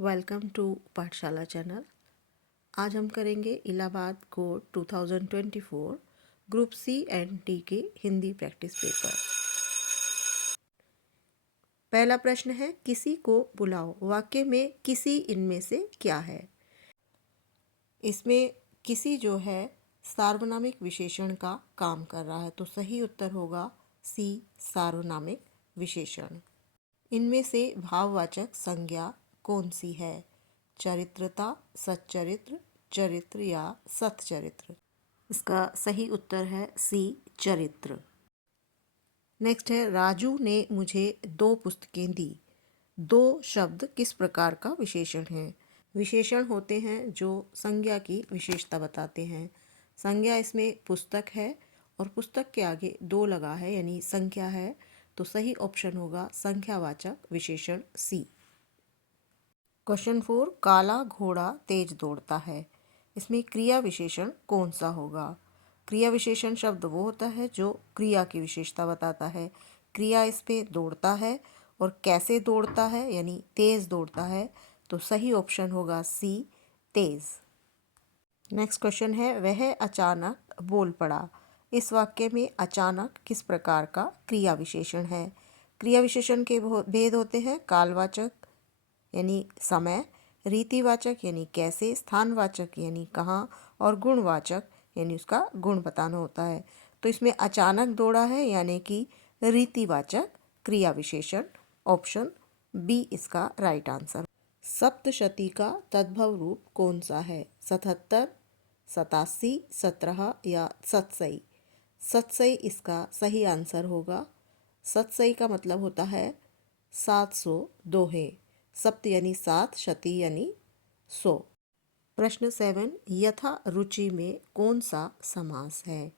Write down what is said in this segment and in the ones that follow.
Welcome to पाठशाला channel. आज हम करेंगे Allahabad court 2024 group C and D के हिंदी प्रैक्टिस पेपर। पहला प्रश्न है, किसी को बुलाओ। वाक्य में किसी इनमें से क्या है? इसमें किसी जो है सार्वनामिक विशेषण का काम कर रहा है, तो सही उत्तर होगा सी, सार्वनामिक विशेषण। इनमें से भाववाचक संज्ञा कौन सी है? चरित्रता, सच्चरित्र, चरित्र या सत्चरित्र। इसका सही उत्तर है सी, चरित्र। नेक्स्ट है, राजू ने मुझे 2 पुस्तकें दी। 2 शब्द किस प्रकार का विशेषण है? विशेषण होते हैं जो संज्ञा की विशेषता बताते हैं। संज्ञा इसमें पुस्तक है और पुस्तक के आगे 2 लगा है यानी संख्या है, तो सही ऑप्शन होगा संख्यावाचक विशेषण सी। क्वेश्चन 4, काला घोड़ा तेज दौड़ता है। इसमें क्रिया विशेषण कौन सा होगा? क्रिया विशेषण शब्द वो होता है जो क्रिया की विशेषता बताता है। क्रिया इसमें दौड़ता है और कैसे दौड़ता है यानी तेज दौड़ता है, तो सही ऑप्शन होगा सी, तेज। नेक्स्ट क्वेश्चन है, वह अचानक बोल पड़ा। इस वाक्य में अचानक किस प्रकार का क्रिया विशेषण है? क्रिया विशेषण के भेद होते हैं कालवाचक यानी समय, रीतिवाचक यानी कैसे, स्थानवाचक यानी कहाँ और गुणवाचक यानी उसका गुण बताना होता है। तो इसमें अचानक दौड़ा है यानी कि रीतिवाचक क्रिया विशेषण। ऑप्शन बी इसका राइट आंसर। सप्तशती का तद्भव रूप कौन सा है? 77, 87, 17 या सतसई। सतसई इसका सही आंसर होगा। सतसई का मतलब होता है 700 दोहे। सप्त यानी 7, शती यानी 100। प्रश्न 7, यथा रुचि में कौन सा समास है?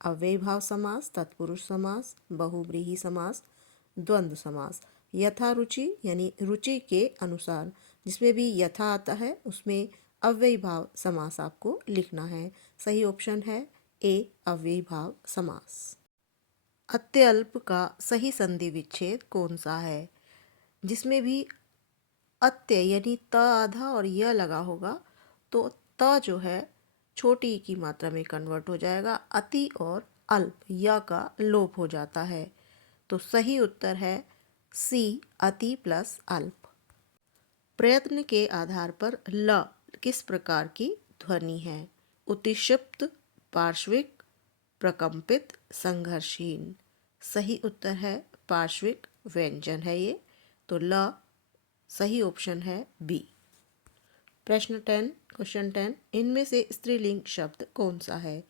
अव्ययीभाव समास, तत्पुरुष समास, बहुव्रीहि समास, द्वंद्व समास। यथा रुचि यानी रुचि के अनुसार, जिसमें भी यथा आता है उसमें अव्ययीभाव समास आपको लिखना है। सही ऑप्शन है ए, अव्ययीभाव समास। अत्यल्प का सही संधि विच्छेद कौन सा है? जिसमें भी अत्य यानी त आधा और य लगा होगा, तो त जो है छोटी की मात्रा में कन्वर्ट हो जाएगा। अति और अल्प य का लोप हो जाता है, तो सही उत्तर है सी, अति प्लस अल्प। प्रयत्न के आधार पर ल किस प्रकार की ध्वनि है? उत्क्षिप्त, पार्श्विक, प्रकंपित, संघर्षहीन। सही उत्तर है पार्श्विक व्यंजन है ये, तो ल सही ऑप्शन है बी। प्रश्न 10, क्वेश्चन 10, इनमें से स्त्रीलिंग शब्द कौन सा है?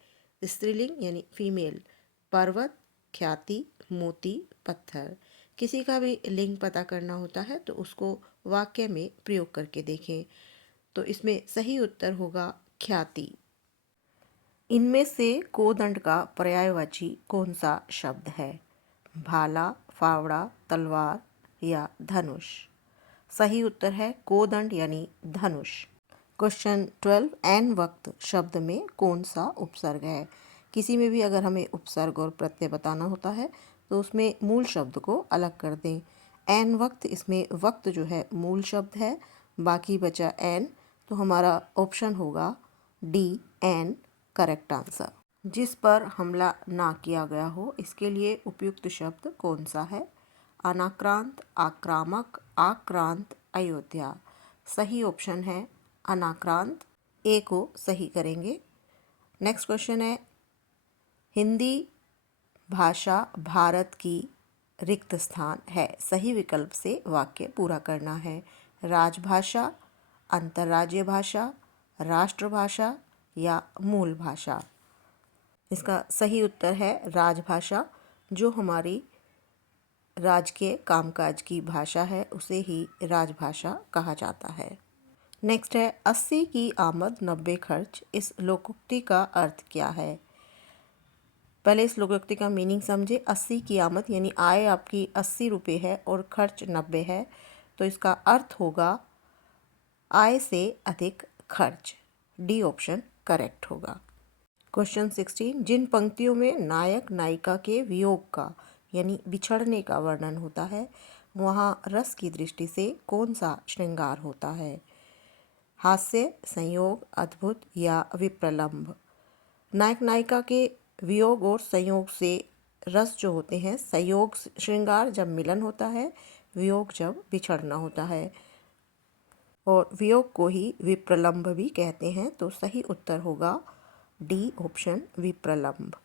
स्त्रीलिंग यानी फीमेल। पर्वत, ख्याति, मोती, पत्थर। किसी का भी लिंग पता करना होता है तो उसको वाक्य में प्रयोग करके देखें, तो इसमें सही उत्तर होगा ख्याति। इनमें से कोदंड का पर्यायवाची कौन सा शब्द है? भाला, फावड़ा, तलवार या धनुष। सही उत्तर है कोदंड यानी धनुष। क्वेश्चन 12, एन वक्त शब्द में कौन सा उपसर्ग है? किसी में भी अगर हमें उपसर्ग और प्रत्यय बताना होता है तो उसमें मूल शब्द को अलग कर दें। एन वक्त, इसमें वक्त जो है मूल शब्द है, बाकी बचा एन, तो हमारा ऑप्शन होगा डी, एन करेक्ट आंसर। जिस पर हमला ना किया गया हो, इसके लिए उपयुक्त शब्द कौन सा है? अनाक्रांत, आक्रामक, आक्रांत, अयोध्या। सही ऑप्शन है अनाक्रांत, ए को सही करेंगे। नेक्स्ट क्वेश्चन है, हिंदी भाषा भारत की रिक्त स्थान है। सही विकल्प से वाक्य पूरा करना है। राजभाषा, अंतर्राज्यीय भाषा, राष्ट्रभाषा या मूल भाषा। इसका सही उत्तर है राजभाषा। जो हमारी राजकीय कामकाज की भाषा है उसे ही राजभाषा कहा जाता है। नेक्स्ट है, 80 की आमद 90 खर्च। इस लोकोक्ति का अर्थ क्या है? पहले इस लोकोक्ति का मीनिंग समझे। 80 की आमद यानी आय आपकी 80 रुपये है और खर्च 90 है, तो इसका अर्थ होगा आय से अधिक खर्च। डी ऑप्शन करेक्ट होगा। क्वेश्चन 16, जिन पंक्तियों में नायक नायिका के वियोग का यानी बिछड़ने का वर्णन होता है वहाँ रस की दृष्टि से कौन सा श्रृंगार होता है? हास्य, संयोग, अद्भुत या विप्रलंभ। नायक नायिका के वियोग और संयोग से रस जो होते हैं, संयोग श्रृंगार जब मिलन होता है, वियोग जब बिछड़ना होता है, और वियोग को ही विप्रलंभ भी कहते हैं। तो सही उत्तर होगा डी ऑप्शन, विप्रलंभ।